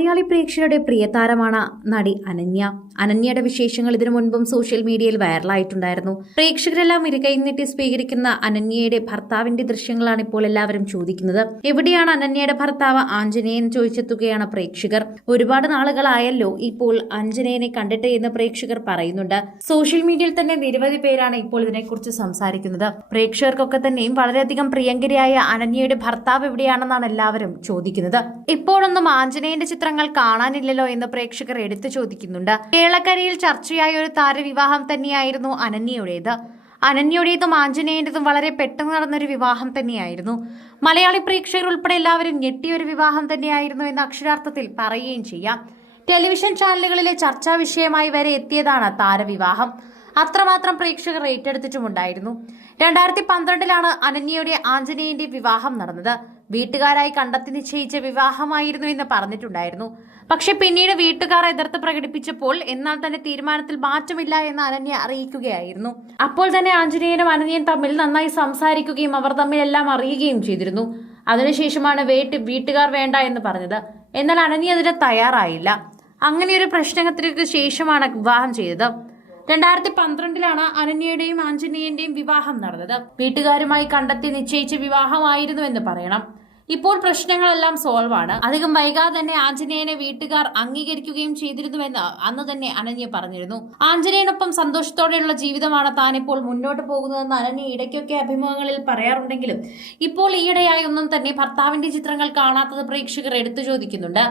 മലയാളി പ്രേക്ഷകരുടെ പ്രിയതാരമാണ് നടി അനന്യ. അനന്യയുടെ വിശേഷങ്ങൾ ഇതിനു മുൻപും സോഷ്യൽ മീഡിയയിൽ വൈറലായിട്ടുണ്ടായിരുന്നു. പ്രേക്ഷകരെല്ലാം ഇരുകൈനീട്ടി സ്വീകരിക്കുന്ന അനന്യയുടെ ഭർത്താവിന്റെ ദൃശ്യങ്ങളാണ് ഇപ്പോൾ എല്ലാവരും ചോദിക്കുന്നത്. എവിടെയാണ് അനന്യയുടെ ഭർത്താവ് ആഞ്ജനേയൻ ചോദിച്ചെത്തുകയാണ് പ്രേക്ഷകർ. ഒരുപാട് നാളുകളായല്ലോ ഇപ്പോൾ ആഞ്ജനേയനെ കണ്ടിട്ട് എന്ന് പ്രേക്ഷകർ പറയുന്നുണ്ട്. സോഷ്യൽ മീഡിയയിൽ തന്നെ നിരവധി പേരാണ് ഇപ്പോൾ ഇതിനെക്കുറിച്ച് സംസാരിക്കുന്നത്. പ്രേക്ഷകർക്കൊക്കെ തന്നെയും വളരെയധികം പ്രിയങ്കരിയായ അനന്യയുടെ ഭർത്താവ് എവിടെയാണെന്നാണ് എല്ലാവരും ചോദിക്കുന്നത്. ഇപ്പോഴൊന്നും ആഞ്ജനേയന്റെ ചിത്രങ്ങൾ കാണാനില്ലല്ലോ എന്ന് പ്രേക്ഷകർ എടുത്തു ചോദിക്കുന്നുണ്ട്. കേളക്കരയിൽ ചർച്ചയായ ഒരു താരവിവാഹം തന്നെയായിരുന്നു അനന്യയുടേത്. അനന്യയുടേതും ആഞ്ജനേയന്റേതും വളരെ പെട്ടെന്ന് നടന്നൊരു വിവാഹം തന്നെയായിരുന്നു. മലയാളി പ്രേക്ഷകർ ഉൾപ്പെടെ എല്ലാവരും ഞെട്ടിയൊരു വിവാഹം തന്നെയായിരുന്നു എന്ന് അക്ഷരാർത്ഥത്തിൽ പറയുകയും ചെയ്യാം. ടെലിവിഷൻ ചാനലുകളിലെ ചർച്ചാ വിഷയമായി വരെ എത്തിയതാണ് താരവിവാഹം. അത്രമാത്രം പ്രേക്ഷകർ ഏറ്റെടുത്തിട്ടുമുണ്ടായിരുന്നു. രണ്ടായിരത്തി പന്ത്രണ്ടിലാണ് അനന്യയുടെ ആഞ്ജനേയന്റെ വിവാഹം നടന്നത്. വീട്ടുകാരായി കണ്ടെത്തി നിശ്ചയിച്ച വിവാഹമായിരുന്നു എന്ന് പറഞ്ഞിട്ടുണ്ടായിരുന്നു. പക്ഷെ പിന്നീട് വീട്ടുകാർ എതിർത്ത് പ്രകടിപ്പിച്ചപ്പോൾ എന്നാൽ തന്നെ തീരുമാനത്തിൽ മാറ്റമില്ല എന്ന് അനന്യ അറിയിക്കുകയായിരുന്നു. അപ്പോൾ തന്നെ ആഞ്ജനേയനും അനന്യൻ തമ്മിൽ നന്നായി സംസാരിക്കുകയും അവർ തമ്മിലെല്ലാം അറിയുകയും ചെയ്തിരുന്നു. അതിനുശേഷമാണ് വേട്ട് വീട്ടുകാർ വേണ്ട എന്ന് പറഞ്ഞത്. എന്നാൽ അനന്യ അതിന് തയ്യാറായില്ല. അങ്ങനെ ഒരു പ്രശ്നത്തിലേക്ക് ശേഷമാണ് വിവാഹം ചെയ്തത്. രണ്ടായിരത്തി പന്ത്രണ്ടിലാണ് അനന്യയുടെയും ആഞ്ജനേയന്റെയും വിവാഹം നടന്നത്. വീട്ടുകാരുമായി കണ്ടെത്തി നിശ്ചയിച്ച വിവാഹമായിരുന്നു എന്ന് പറയണം. ഇപ്പോൾ പ്രശ്നങ്ങളെല്ലാം സോൾവ് ആണ്. അധികം വൈകാതെ തന്നെ ആഞ്ജനേയനെ വീട്ടുകാർ അംഗീകരിക്കുകയും ചെയ്തിരുന്നുവെന്ന് അന്ന് തന്നെ അനന്യ പറഞ്ഞിരുന്നു. ആഞ്ജനേയനൊപ്പം സന്തോഷത്തോടെയുള്ള ജീവിതമാണ് താൻ ഇപ്പോൾ മുന്നോട്ട് പോകുന്നതെന്ന് അനന്യ ഇടയ്ക്കൊക്കെ അഭിമുഖങ്ങളിൽ പറയാറുണ്ടെങ്കിലും ഇപ്പോൾ ഈയിടെയായി ഒന്നും തന്നെ ഭർത്താവിന്റെ ചിത്രങ്ങൾ കാണാത്തത് പ്രേക്ഷകർ എടുത്തു ചോദിക്കുന്നുണ്ട്.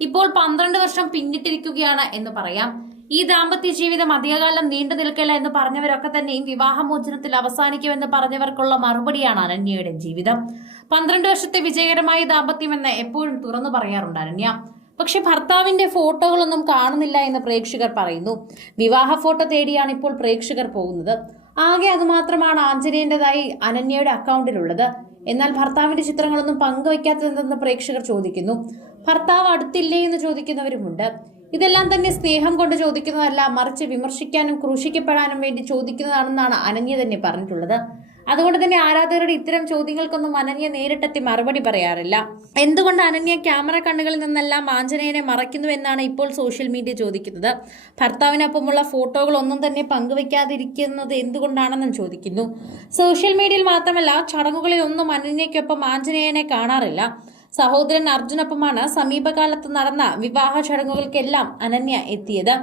ഇപ്പോൾ പന്ത്രണ്ട് വർഷം പിന്നിട്ടിരിക്കുകയാണ് എന്ന് പറയാം. ഈ ദാമ്പത്യ ജീവിതം അധികകാലം നീണ്ടു നിൽക്കില്ല എന്ന് പറഞ്ഞവരൊക്കെ തന്നെയും വിവാഹമോചനത്തിൽ അവസാനിക്കുമെന്ന് പറഞ്ഞവർക്കുള്ള മറുപടിയാണ് അനന്യയുടെ ജീവിതം. പന്ത്രണ്ട് വർഷത്തെ വിജയകരമായ ദാമ്പത്യമെന്ന് എപ്പോഴും തുറന്നു പറയാറുണ്ട് അനന്യ. പക്ഷെ ഭർത്താവിന്റെ ഫോട്ടോകളൊന്നും കാണുന്നില്ല എന്ന് പ്രേക്ഷകർ പറയുന്നു. വിവാഹ ഫോട്ടോ തേടിയാണ് ഇപ്പോൾ പ്രേക്ഷകർ പോകുന്നത്. ആകെ അതുമാത്രമാണ് ആഞ്ജനേയന്റേതായി അനന്യയുടെ അക്കൗണ്ടിലുള്ളത്. എന്നാൽ ഭർത്താവിന്റെ ചിത്രങ്ങളൊന്നും പങ്കുവയ്ക്കാത്തതെന്ന് പ്രേക്ഷകർ ചോദിക്കുന്നു. ഭർത്താവ് അടുത്തില്ലേ എന്ന് ചോദിക്കുന്നവരുമുണ്ട്. ഇതെല്ലാം തന്നെ സ്നേഹം കൊണ്ട് ചോദിക്കുന്നതല്ല മറിച്ച് വിമർശിക്കാനും ക്രൂശിക്കപ്പെടാനും വേണ്ടി ചോദിക്കുന്നതാണെന്നാണ് അനന്യ തന്നെ പറഞ്ഞിട്ടുള്ളത്. അതുകൊണ്ട് തന്നെ ആരാധകരുടെ ഇത്തരം ചോദ്യങ്ങൾക്കൊന്നും അനന്യ നേരിട്ടെത്തി മറുപടി പറയാറില്ല. എന്തുകൊണ്ട് അനന്യ ക്യാമറ കണ്ണുകളിൽ നിന്നെല്ലാം ആഞ്ജനേയനെ മറയ്ക്കുന്നു എന്നാണ് ഇപ്പോൾ സോഷ്യൽ മീഡിയ ചോദിക്കുന്നത്. ഭർത്താവിനൊപ്പമുള്ള ഫോട്ടോകൾ ഒന്നും തന്നെ പങ്കുവയ്ക്കാതിരിക്കുന്നത് എന്തുകൊണ്ടാണെന്നും ചോദിക്കുന്നു. സോഷ്യൽ മീഡിയയിൽ മാത്രമല്ല ചടങ്ങുകളിൽ ഒന്നും അനന്യയ്ക്കൊപ്പം ആഞ്ജനേയനെ കാണാറില്ല. സഹോദരൻ അർജുനൊപ്പമാണ് സമീപകാലത്ത് നടന്ന വിവാഹ ചടങ്ങുകൾക്കെല്ലാം അനന്യ എത്തിയത്.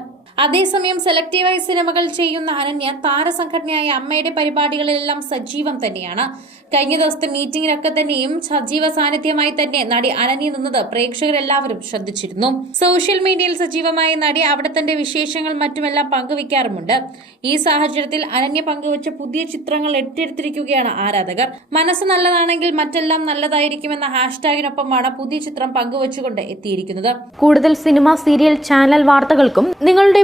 അതേസമയം സെലക്റ്റീവായി സിനിമകൾ ചെയ്യുന്ന അനന്യ താരസംഘടനയായ അമ്മയുടെ പരിപാടികളിലെല്ലാം സജീവം തന്നെയാണ്. കഴിഞ്ഞ ദിവസത്തെ മീറ്റിംഗിലൊക്കെ തന്നെയും സജീവ സാന്നിധ്യമായി തന്നെ നടി അനന്യ നിന്നത് പ്രേക്ഷകരെല്ലാവരും ശ്രദ്ധിച്ചിരുന്നു. സോഷ്യൽ മീഡിയയിൽ സജീവമായ നടി അവിടെ തന്റെ വിശേഷങ്ങൾ മറ്റുമെല്ലാം പങ്കുവയ്ക്കാറുമുണ്ട് ഈ സാഹചര്യത്തിൽ അനന്യ പങ്കുവച്ച പുതിയ ചിത്രങ്ങൾ ഏറ്റെടുത്തിരിക്കുകയാണ് ആരാധകർ. മനസ്സ് നല്ലതാണെങ്കിൽ മറ്റെല്ലാം നല്ലതായിരിക്കുമെന്ന ഹാഷ്ടാഗിനൊപ്പമാണ് പുതിയ ചിത്രം പങ്കുവച്ചുകൊണ്ട് എത്തിയിരിക്കുന്നത്. കൂടുതൽ സിനിമ സീരിയൽ ചാനൽ വാർത്തകൾക്കും നിങ്ങളുടെ